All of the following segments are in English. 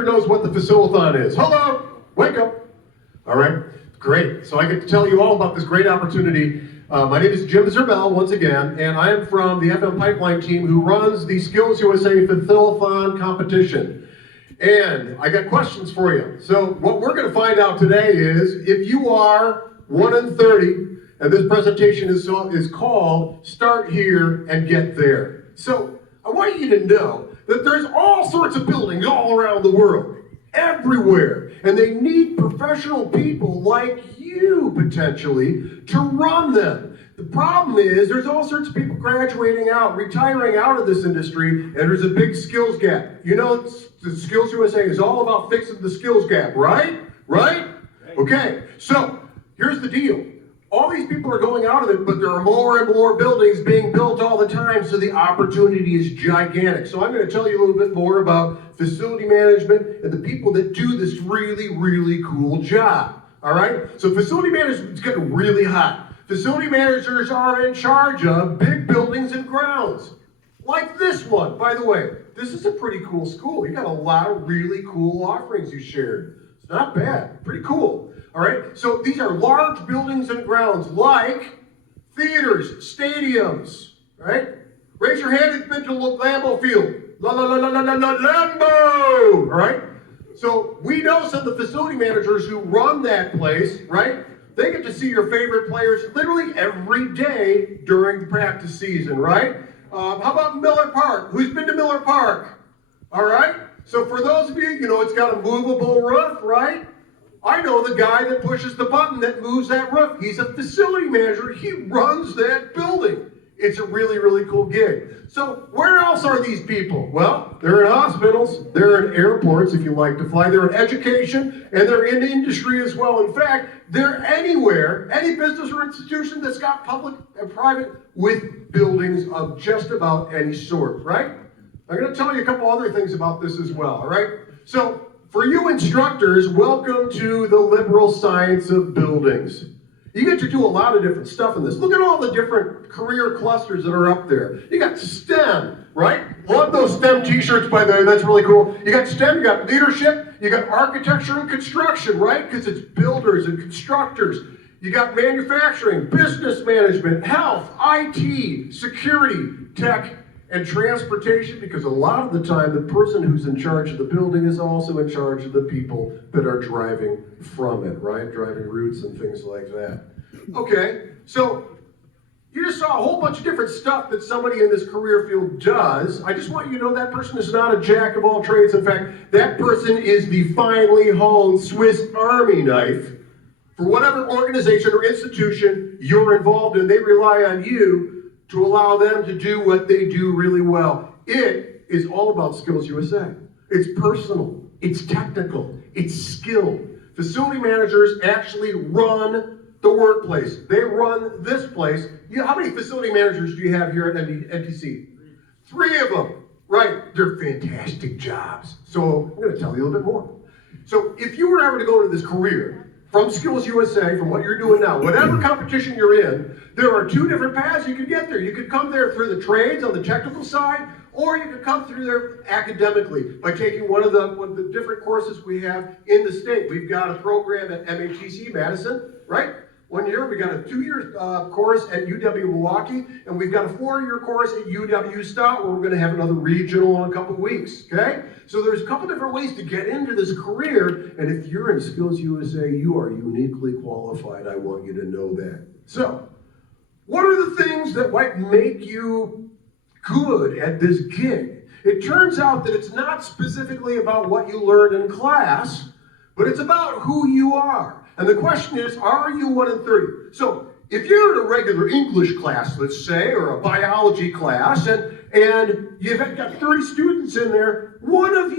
here knows what the Facilithon is? Hello, wake up. All right, great. So I get to tell you all about this great opportunity. My name is Jim Zerbel, once again, and I am from the FM Pipeline team who runs the Skills USA Facilithon competition. And I got questions for you. So what we're going to find out today is if you are 1 in 30, and this presentation is called Start Here and Get There. So I want you to know that there's all sorts of buildings all around the world, everywhere, and they need professional people like you, potentially, to run them. The problem is there's all sorts of people graduating out, retiring out of this industry, and there's a big skills gap. You know, the Skills USA is all about fixing the skills gap, right? Right? Okay, so here's the deal. All these people are going out of it, but there are more and more buildings being built all the time, so the opportunity is gigantic. So I'm going to tell you a little bit more about facility management and the people that do this really, really cool job. All right? So facility management is getting really hot. Facility managers are in charge of big buildings and grounds. Like this one, by the way. This is a pretty cool school. You got a lot of really cool offerings you shared. It's not bad. Pretty cool. All right, so these are large buildings and grounds like theaters, stadiums, right? Raise your hand if you've been to Lambeau Field. Lambeau, all right? So we know some of the facility managers who run that place, right? They get to see your favorite players literally every day during the practice season, right? How about Miller Park? Who's been to Miller Park? All right, so for those of you, you know it's got a movable roof, right? I know the guy that pushes the button that moves that roof. He's a facility manager. He runs that building. It's a really, really cool gig. So where else are these people? Well, they're in hospitals. They're in airports, if you like to fly. They're in education, and they're in industry as well. In fact, they're anywhere, any business or institution that's got public and private with buildings of just about any sort, right? I'm going to tell you a couple other things about this as well, all right? So, for you instructors, welcome to the liberal science of buildings. You get to do a lot of different stuff in this. Look at all the different career clusters that are up there. You got STEM, right? Love those STEM t-shirts, by the way, that's really cool. You got STEM, you got leadership, you got architecture and construction, right? Because it's builders and constructors. You got manufacturing, business management, health, IT, security, tech, and transportation, because a lot of the time the person who's in charge of the building is also in charge of the people that are driving from it, right? Driving routes and things like that. Okay, so you just saw a whole bunch of different stuff that somebody in this career field does. I just want you to know that person is not a jack of all trades. In fact, that person is the finely honed Swiss Army knife for whatever organization or institution you're involved in. They rely on you to allow them to do what they do really well. It is all about Skills USA. It's personal, it's technical, it's skilled. Facility managers actually run the workplace. They run this place. How many facility managers do you have here at NTC? 3 of them, right? They're fantastic jobs. So I'm gonna tell you a little bit more. So if you were ever to go into this career, from Skills USA, from what you're doing now, whatever competition you're in, there are 2 different paths you could get there. You could come there through the trades on the technical side, or you could come through there academically by taking one of the different courses we have in the state. We've got a program at MATC Madison, right? 1 year. We got a 2-year course at UW Milwaukee, and we've got a 4-year course at UW Stout, where we're going to have another regional in a couple weeks, okay? So there's a couple different ways to get into this career, and if you're in Skills USA, you are uniquely qualified. I want you to know that. So, what are the things that might make you good at this gig? It turns out that it's not specifically about what you learned in class, but it's about who you are. And the question is, are you 1 in 30? So if you're in a regular English class, let's say, or a biology class, and you've got 30 students in there, one of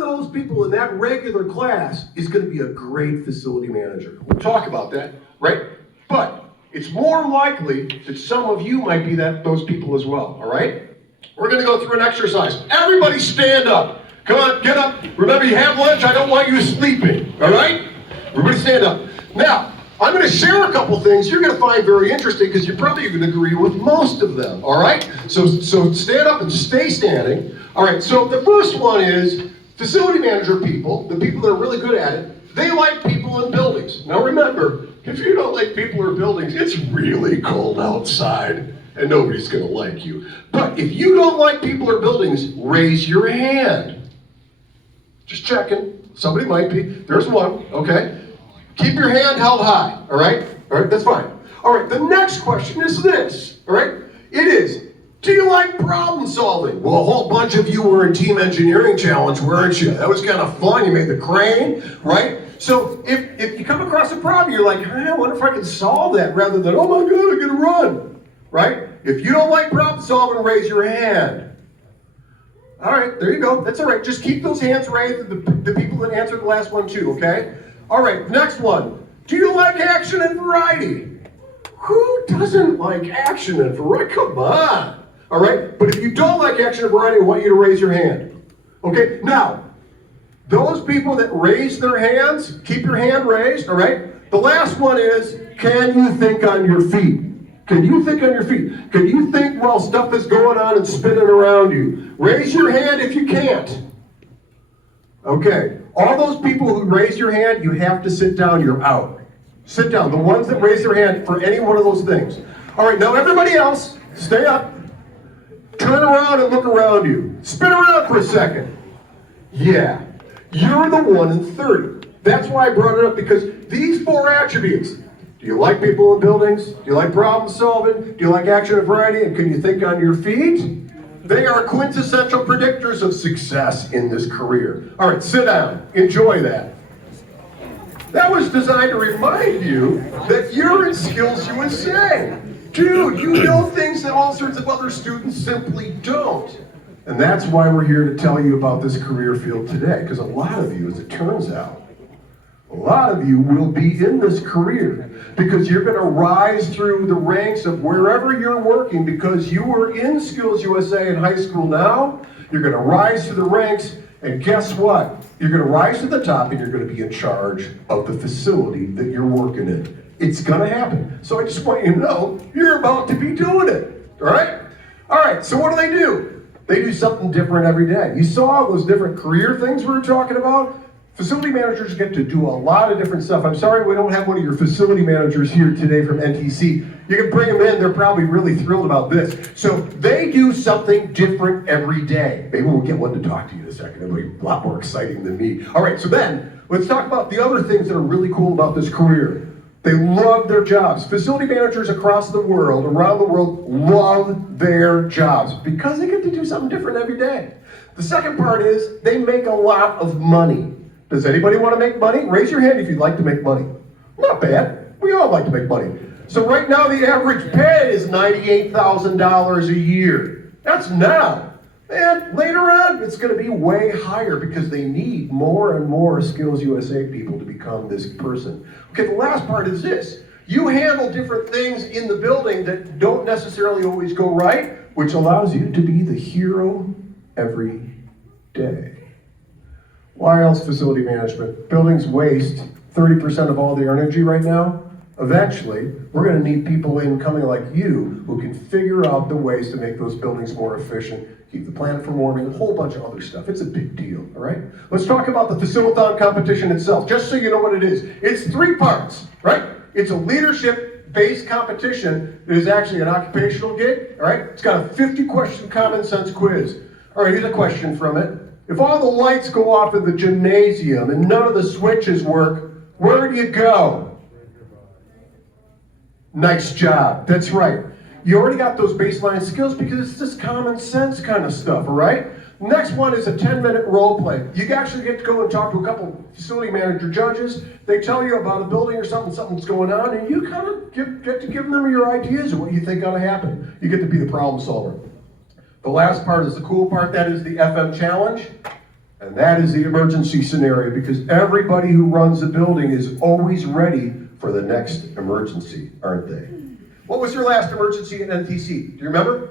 those people in that regular class is going to be a great facility manager. We'll talk about that, right? But it's more likely that some of you might be those people as well, all right? We're going to go through an exercise. Everybody stand up. Come on, get up. Remember, you have lunch. I don't want you sleeping, all right? Everybody stand up. Now, I'm going to share a couple things you're going to find very interesting because you're probably going to agree with most of them, all right? So stand up and stay standing. All right, so the first one is Facility manager people, the people that are really good at it, they like people in buildings. Now remember, if you don't like people or buildings, it's really cold outside and nobody's gonna like you. But if you don't like people or buildings, raise your hand. Just checking. Somebody might be. There's one, okay? Keep your hand held high, all right? All right, that's fine. All right, the next question is this, all right? It is, do you like problem solving? Well, a whole bunch of you were in Team Engineering Challenge, weren't you? That was kind of fun. You made the crane, right? So if you come across a problem, you're like, I wonder if I can solve that, rather than, oh my God, I gotta run, right? If you don't like problem solving, raise your hand. All right, there you go. That's all right. Just keep those hands raised, the people that answered the last one too, okay? All right, next one. Do you like action and variety? Who doesn't like action and variety? Come on. All right, but if you don't like action and variety, I want you to raise your hand. Okay, now, those people that raise their hands, keep your hand raised, all right? The last one is, can you think on your feet? Can you think on your feet? Can you think while stuff is going on and spinning around you? Raise your hand if you can't. Okay, all those people who raise your hand, you have to sit down, you're out. Sit down, the ones that raise their hand for any one of those things. All right, now everybody else, stay up. Turn around and look around you. Spin around for a second. Yeah, you're the 1 in 30. That's why I brought it up, because these 4 attributes, do you like people in buildings? Do you like problem solving? Do you like action and variety? And can you think on your feet? They are quintessential predictors of success in this career. All right, sit down. Enjoy that. That was designed to remind you that you're in Skills USA. Dude, you know things that all sorts of other students simply don't. And that's why we're here to tell you about this career field today, because a lot of you, as it turns out, a lot of you will be in this career because you're going to rise through the ranks of wherever you're working, because you were in Skills USA in high school now. You're going to rise through the ranks, and guess what? You're going to rise to the top, and you're going to be in charge of the facility that you're working in. It's going to happen. So I just want you to know you're about to be doing it. All right? All right, so what do? They do something different every day. You saw those different career things we were talking about? Facility managers get to do a lot of different stuff. I'm sorry we don't have one of your facility managers here today from NTC. You can bring them in, they're probably really thrilled about this. So they do something different every day. Maybe we'll get one to talk to you in a second. It'll be a lot more exciting than me. All right, so then, let's talk about the other things that are really cool about this career. They love their jobs. Facility managers across the world, around the world, love their jobs because they get to do something different every day. The second part is they make a lot of money. Does anybody want to make money? Raise your hand if you'd like to make money. Not bad. We all like to make money. So right now the average pay is $98,000 a year. That's now. And later on, it's going to be way higher because they need more and more Skills USA people to become this person. Okay, the last part is this. You handle different things in the building that don't necessarily always go right, which allows you to be the hero every day. Why else facility management? Buildings waste 30% of all their energy right now. Eventually, we're going to need people coming like you who can figure out the ways to make those buildings more efficient, keep the planet from warming, a whole bunch of other stuff. It's a big deal, all right? Let's talk about the Facilithon competition itself, just so you know what it is. It's 3 parts, right? It's a leadership-based competition. It is actually an occupational gig, all right? It's got a 50-question common sense quiz. All right, here's a question from it. If all the lights go off in the gymnasium and none of the switches work, where do you go? Nice job. That's right. You already got those baseline skills because it's just common sense kind of stuff, all right? Next one is a 10-minute role play. You actually get to go and talk to a couple facility manager judges. They tell you about a building or something's going on, and you kind of get to give them your ideas of what you think ought to happen. You get to be the problem solver. The last part is the cool part. That is the FM challenge, and that is the emergency scenario, because everybody who runs a building is always ready for the next emergency, aren't they? What was your last emergency at NTC? Do you remember?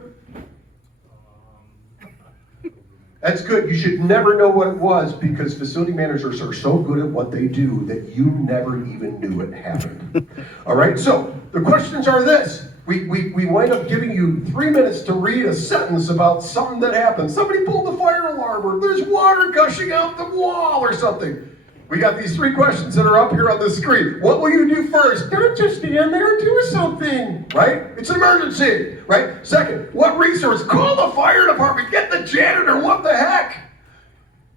That's good. You should never know what it was, because facility managers are so good at what they do that you never even knew it happened. All right, so the questions are this. We wind up giving you 3 minutes to read a sentence about something that happened. Somebody pulled the fire alarm, or there's water gushing out the wall or something. We got these 3 questions that are up here on the screen. What will you do first? Don't just stand there and do something, right? It's an emergency, right? Second, what resource? Call the fire department, get the janitor, what the heck?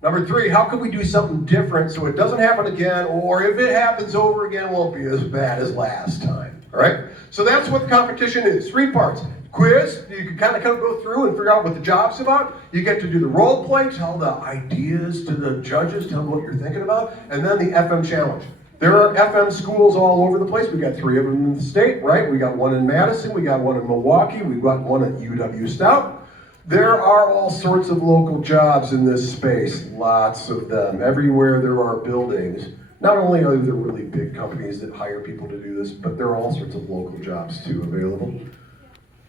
Number 3, how can we do something different so it doesn't happen again, or if it happens over again, it won't be as bad as last time, all right? So that's what the competition is, 3 parts. Quiz, you can kind of go through and figure out what the job's about. You get to do the role play, tell the ideas to the judges, tell them what you're thinking about, and then the FM challenge. There are FM schools all over the place. We got 3 of them in the state, right? We got one in Madison, we got one in Milwaukee, we got one at UW Stout. There are all sorts of local jobs in this space, lots of them. Everywhere there are buildings. Not only are there really big companies that hire people to do this, but there are all sorts of local jobs too available.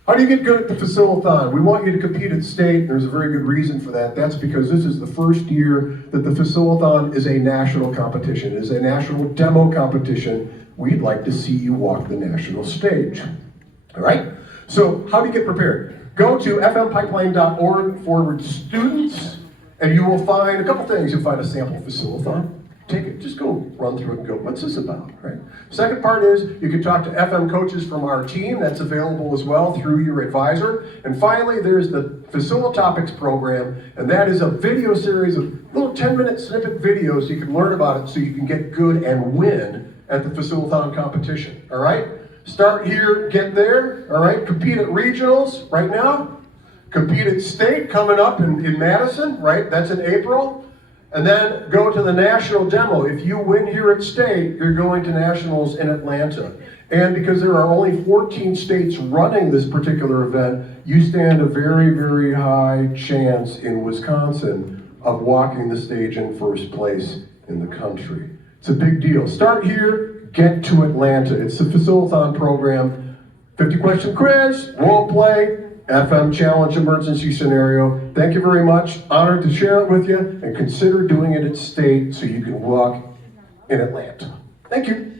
How do you get good at the Facilathon? We want you to compete at state. There's a very good reason for that. That's because this is the first year that the Facilathon is a national competition. It is a national demo competition. We'd like to see you walk the national stage. All right? So how do you get prepared? Go to fmpipeline.org/students, and you will find a couple things. You'll find a sample Facilathon. Take it, just go run through it and go, what's this about, right? Second part is you can talk to FM coaches from our team. That's available as well through your advisor. And finally, there's the Facilitopics program, and that is a video series of little 10-minute snippet videos you can learn about it so you can get good and win at the Facilathon competition, all right? Start here, get there, all right? Compete at regionals right now. Compete at state coming up in Madison, right? That's in April. And then go to the national demo. If you win here at state, you're going to nationals in Atlanta. And because there are only 14 states running this particular event, you stand a very, very high chance in Wisconsin of walking the stage in first place in the country. It's a big deal. Start here, get to Atlanta. It's the Facilathon program. 50-question quiz, role play, FM challenge emergency scenario. Thank you very much. Honored to share it with you, and consider doing it at state so you can walk in Atlanta. Thank you.